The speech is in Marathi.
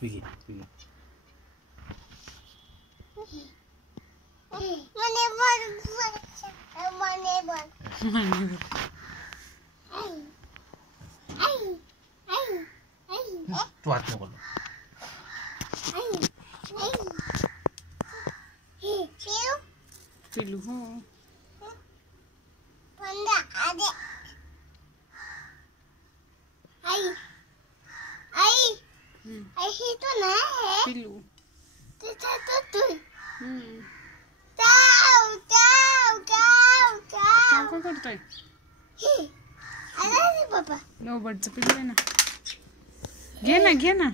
पिगी पिगी तू हात नको पिल्लू हो पिल्लू काय करतोय लव बर्डचं पिल्लू आहे ना घे ना